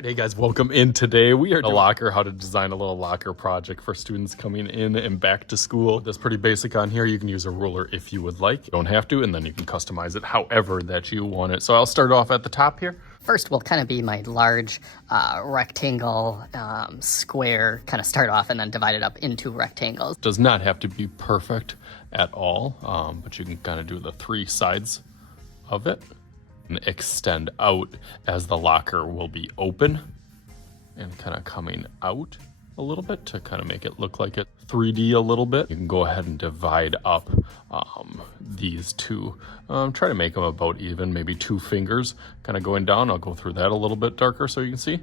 Alright, hey guys, welcome in. Today we are doing a locker, how to design a little locker project for students coming in and back to school. That's pretty basic on here. You can use a ruler if you would like. You don't have to, and then you can customize it however that you want it. So I'll start off at the top here. First will kind of be my large rectangle, square, kind of start off and then divide it up into rectangles. Does not have to be perfect at all, but you can kind of do the three sides of it and extend out as the locker will be open and kind of coming out a little bit to kind of make it look like it 3D a little bit. You can go ahead and divide up these two. Try to make them about even, maybe 2 fingers kind of going down. I'll go through that a little bit darker so you can see.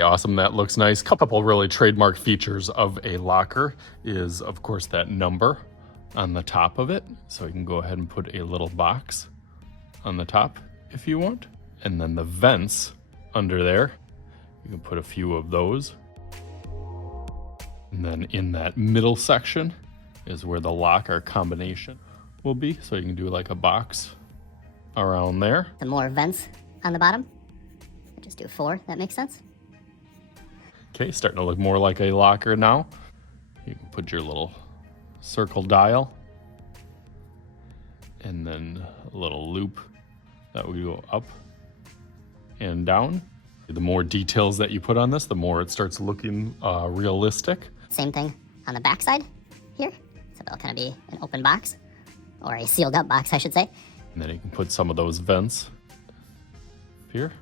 Awesome, that looks nice. Couple really trademark features of a locker is, of course, that number on the top of it. So you can go ahead and put a little box on the top if you want. And then the vents under there, you can put a few of those. And then in that middle section is where the locker combination will be. So you can do like a box around there. The more vents on the bottom, just do 4, that makes sense. Okay, starting to look more like a locker now. You can put your little circle dial and then a little loop that will go up and down. The more details that you put on this, the more it starts looking realistic. Same thing on the back side here. So that'll kind of be an open box, or a sealed up box, I should say. And then you can put some of those vents here.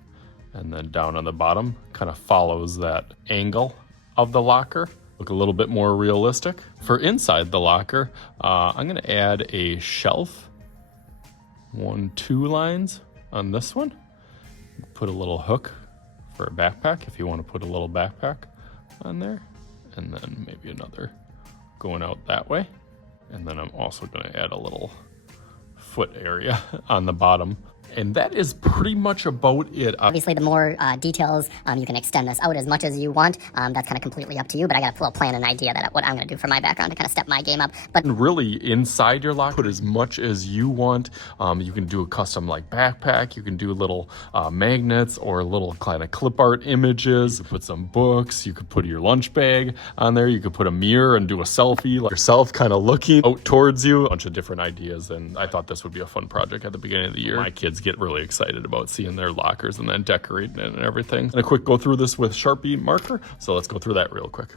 And then down on the bottom, kind of follows that angle of the locker. Look a little bit more realistic. For inside the locker, I'm gonna add a shelf. 1, 2 lines on this one. Put a little hook for a backpack if you want to put a little backpack on there. And then maybe another going out that way. And then I'm also gonna add a little foot area on the bottom. And that is pretty much about it. Obviously, the more details, you can extend this out as much as you want. That's kind of completely up to you, but I got a little plan and idea that what I'm going to do for my background to kind of step my game up. But really, inside your locker, put as much as you want. You can do a custom like backpack. You can do little magnets or little kind of clip art images. You could put some books. You could put your lunch bag on there. You could put a mirror and do a selfie, like yourself kind of looking out towards you. A bunch of different ideas, and I thought this would be a fun project at the beginning of the year. My kids get really excited about seeing their lockers and then decorating it and everything. And a quick go through this with Sharpie marker. So let's go through that real quick.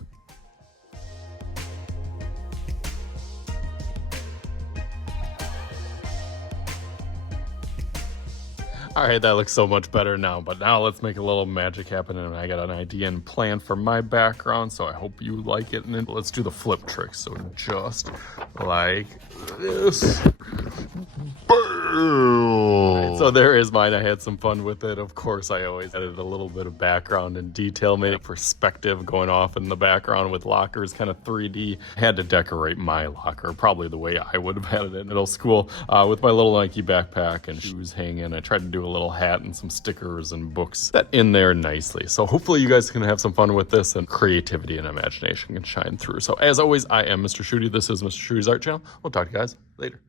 All right, that looks so much better now, but now let's make a little magic happen. And I got an idea and plan for my background, so I hope you like it. And then let's do the flip trick. So just like this. Boom! So there is mine. I had some fun with it. Of course, I always added a little bit of background and detail, made a perspective going off in the background with lockers, kind of 3D. I had to decorate my locker probably the way I would have had it in middle school with my little Nike backpack and shoes hanging. I tried to do a little hat and some stickers and books that in there nicely. So hopefully you guys can have some fun with this and creativity and imagination can shine through. So as always, I am Mr. Shooty. This is Mr. Shooty's Art Channel. We'll talk to you guys later.